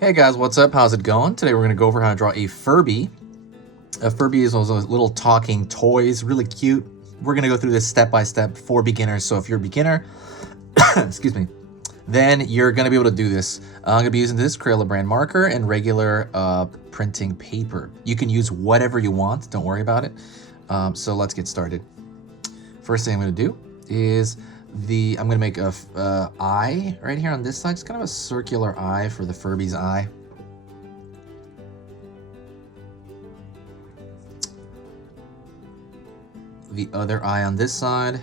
Hey guys, what's up? How's it going? Today we're going to go over how to draw a Furby. A Furby is one of those little talking toys, really cute. We're going to go through this step by step for beginners. So if you're a beginner, excuse me, then you're going to be able to do this. I'm going to be using this Crayola brand marker and regular printing paper. You can use whatever you want. Don't worry about it. So let's get started. First thing I'm going to do is I'm going to make a eye right here on this side, just kind of a circular eye for the Furby's eye. The other eye on this side.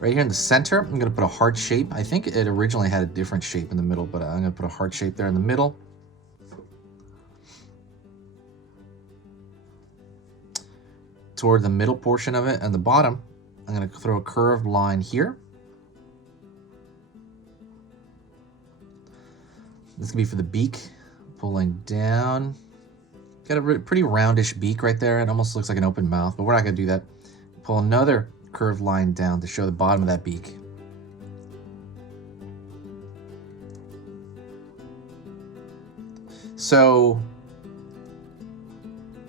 Right here in the center, I'm going to put a heart shape. I think it originally had a different shape in the middle, but I'm going to put a heart shape there in the middle. Toward the middle portion of it and the bottom, I'm going to throw a curved line here. This could be for the beak, pulling down. Got a pretty roundish beak right there. It almost looks like an open mouth, but we're not going to do that. Pull another curved line down to show the bottom of that beak. So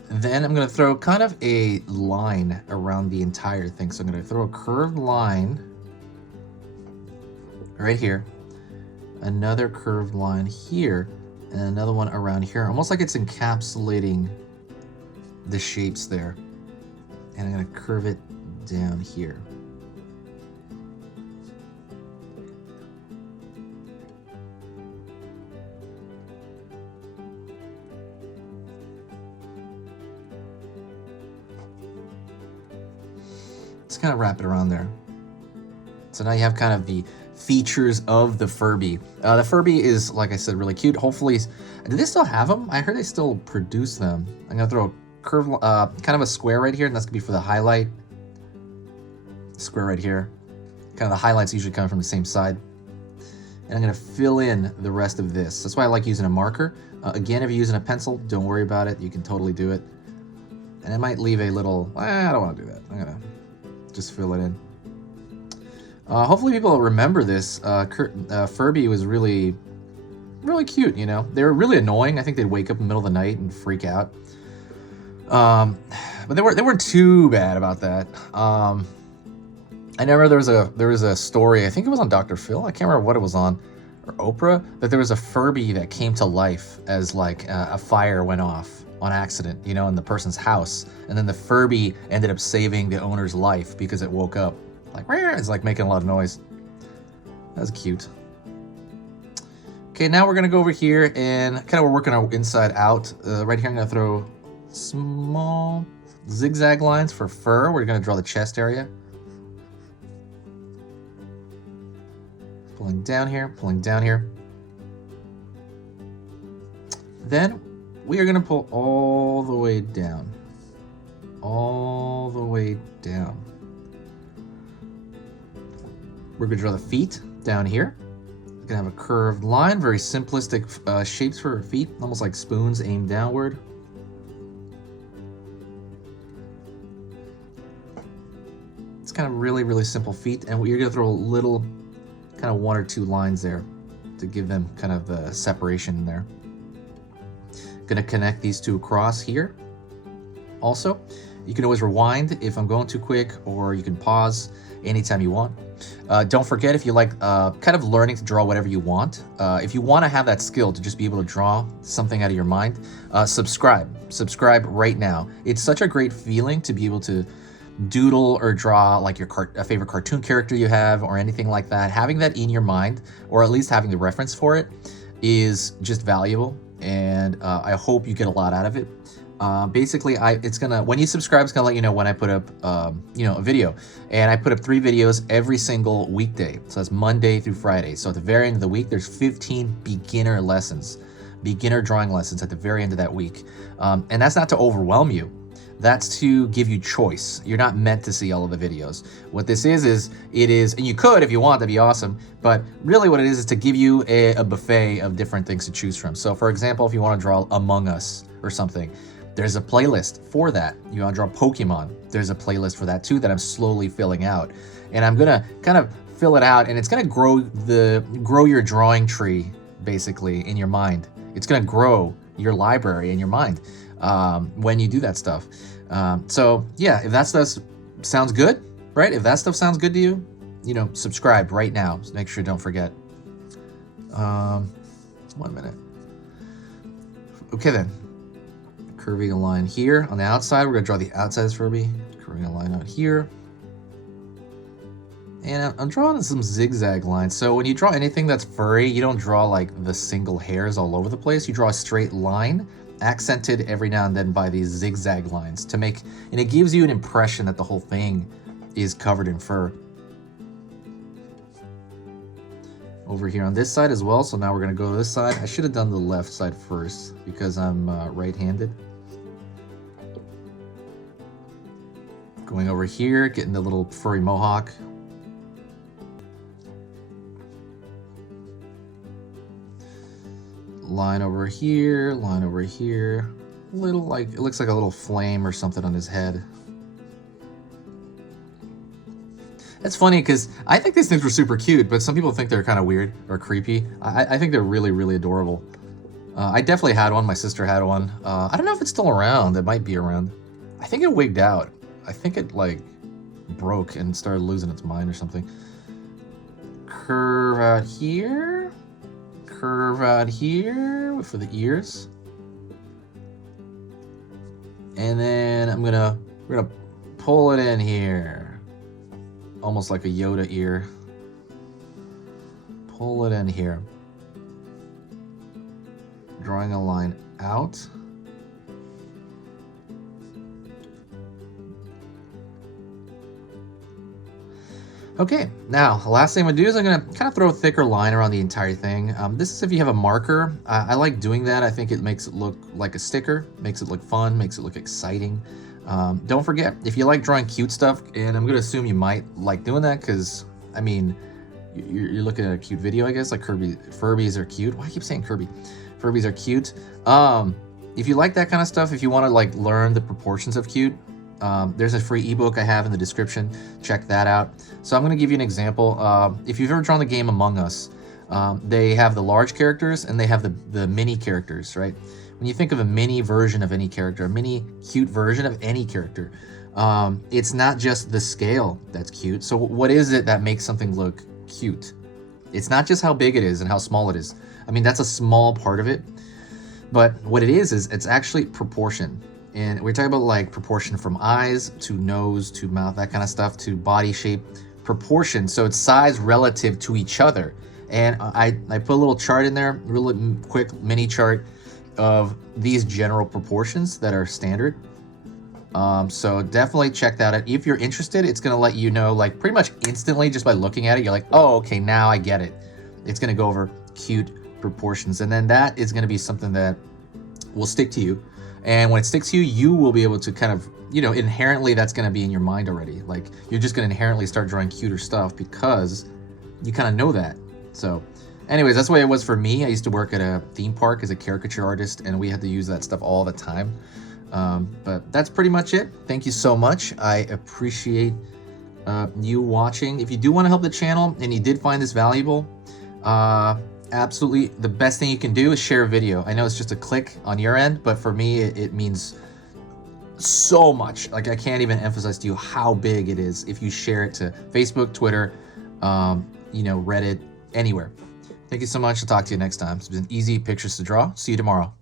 then I'm going to throw kind of a line around the entire thing. So I'm going to throw a curved line right here, another curved line here, and another one around here, almost like it's encapsulating the shapes there. And I'm going to curve it down here. Just kind of wrap it around there. So now you have kind of the features of the Furby. The Furby is, like I said, really cute. Hopefully, do they still have them? I heard they still produce them. I'm gonna throw a curve, kind of a square right here, and that's gonna be for the highlight. Square right here. Kind of the highlights usually come from the same side. And I'm gonna fill in the rest of this. That's why I like using a marker. Again, if you're using a pencil, don't worry about it. You can totally do it. And it might leave a little, I don't want to do that. I'm gonna just fill it in. Hopefully people remember this. Furby was really cute, you know. They were really annoying. I think they'd wake up in the middle of the night and freak out. But they weren't too bad about that. I remember there was a story, I think it was on Dr. Phil, I can't remember what it was on, or Oprah, but there was a Furby that came to life as like a fire went off on accident, you know, in the person's house. And then the Furby ended up saving the owner's life because it woke up. Like, it's like making a lot of noise. That's cute. Okay, now we're gonna go over here and kind of we're working our inside out. Right here I'm gonna throw small zigzag lines for fur. We're gonna draw the chest area. Pulling down here, pulling down here. Then we are gonna pull all the way down. All the way down. We're gonna draw the feet down here. We're gonna have a curved line, very simplistic shapes for feet, almost like spoons aimed downward. It's kind of really simple feet, and you're gonna throw a little, kind of one or two lines there to give them kind of the separation in there. Gonna connect these two across here. Also, you can always rewind if I'm going too quick, or you can pause anytime you want. Don't forget, if you like kind of learning to draw whatever you want, if you want to have that skill to just be able to draw something out of your mind, subscribe right now. It's such a great feeling to be able to doodle or draw like your a favorite cartoon character you have or anything like that. Having that in your mind, or at least having the reference for it, is just valuable, and I hope you get a lot out of it. Basically, it's gonna, when you subscribe, it's gonna let you know when I put up a video. And I put up 3 videos every single weekday, so that's Monday through Friday. So at the very end of the week, there's 15 beginner lessons, beginner drawing lessons at the very end of that week. And that's not to overwhelm you. That's to give you choice. You're not meant to see all of the videos. What this is it is, and you could if you want, that'd be awesome, but really what it is to give you a buffet of different things to choose from. So for example, if you want to draw Among Us or something, there's a playlist for that. You want to draw Pokemon, there's a playlist for that too that I'm slowly filling out. And I'm gonna kind of fill it out, and it's gonna grow your drawing tree basically in your mind. It's gonna grow your library in your mind when you do that stuff. So yeah, if that stuff sounds good, right? If that stuff sounds good to you, you know, subscribe right now. So make sure don't forget. 1 minute. Okay then. Curving a line here on the outside. We're gonna draw the outside of this Furby. Curving a line out here. And I'm drawing some zigzag lines. So when you draw anything that's furry, you don't draw like the single hairs all over the place. You draw a straight line, accented every now and then by these zigzag lines to make, and it gives you an impression that the whole thing is covered in fur. Over here on this side as well. So now we're gonna go to this side. I should have done the left side first because I'm right-handed. Going over here, getting the little furry mohawk. Line over here, line over here. Little, like, it looks like a little flame or something on his head. That's funny because I think these things were super cute, but some people think they're kind of weird or creepy. I think they're really, really adorable. I definitely had one. My sister had one. I don't know if it's still around. It might be around. I think it wigged out. I think it like broke and started losing its mind or something. Curve out here. Curve out here for the ears. And then we're gonna pull it in here. Almost like a Yoda ear. Pull it in here. Drawing a line out. Okay, now the last thing I'm gonna do is I'm gonna kind of throw a thicker line around the entire thing. This is if you have a marker. I like doing that. I think it makes it look like a sticker, makes it look fun, makes it look exciting. Don't forget, if you like drawing cute stuff, and I'm gonna assume you might like doing that because, I mean, you're looking at a cute video, I guess, like Furbies are cute. Why do I keep saying Kirby? Furbies are cute. If you like that kind of stuff, if you wanna like learn the proportions of cute, there's a free ebook I have in the description. Check that out. So I'm going to give you an example. If you've ever drawn the game Among Us, they have the large characters and they have the mini characters, right? When you think of a mini version of any character, a mini cute version of any character, it's not just the scale that's cute. So what is it that makes something look cute? It's not just how big it is and how small it is. I mean, that's a small part of it. But what it is it's actually proportion. And we're talking about like proportion from eyes to nose to mouth, that kind of stuff, to body shape, proportion. So it's size relative to each other. And I put a little chart in there, really quick mini chart of these general proportions that are standard. So definitely check that out. If you're interested, it's gonna let you know like pretty much instantly just by looking at it. You're like, oh, okay, now I get it. It's gonna go over cute proportions. And then that is gonna be something that will stick to you. And when it sticks to you, you will be able to kind of, you know, inherently that's going to be in your mind already. Like you're just going to inherently start drawing cuter stuff because you kind of know that. So anyways, that's the way it was for me. I used to work at a theme park as a caricature artist and we had to use that stuff all the time. But that's pretty much it. Thank you so much. I appreciate you watching. If you do want to help the channel and you did find this valuable, absolutely the best thing you can do is share a video. I know it's just a click on your end, but for me it means so much. Like I can't even emphasize to you how big it is if you share it to Facebook, Twitter, you know, Reddit, anywhere. Thank you so much. I'll talk to you next time. It's been easy pictures to draw. See you tomorrow.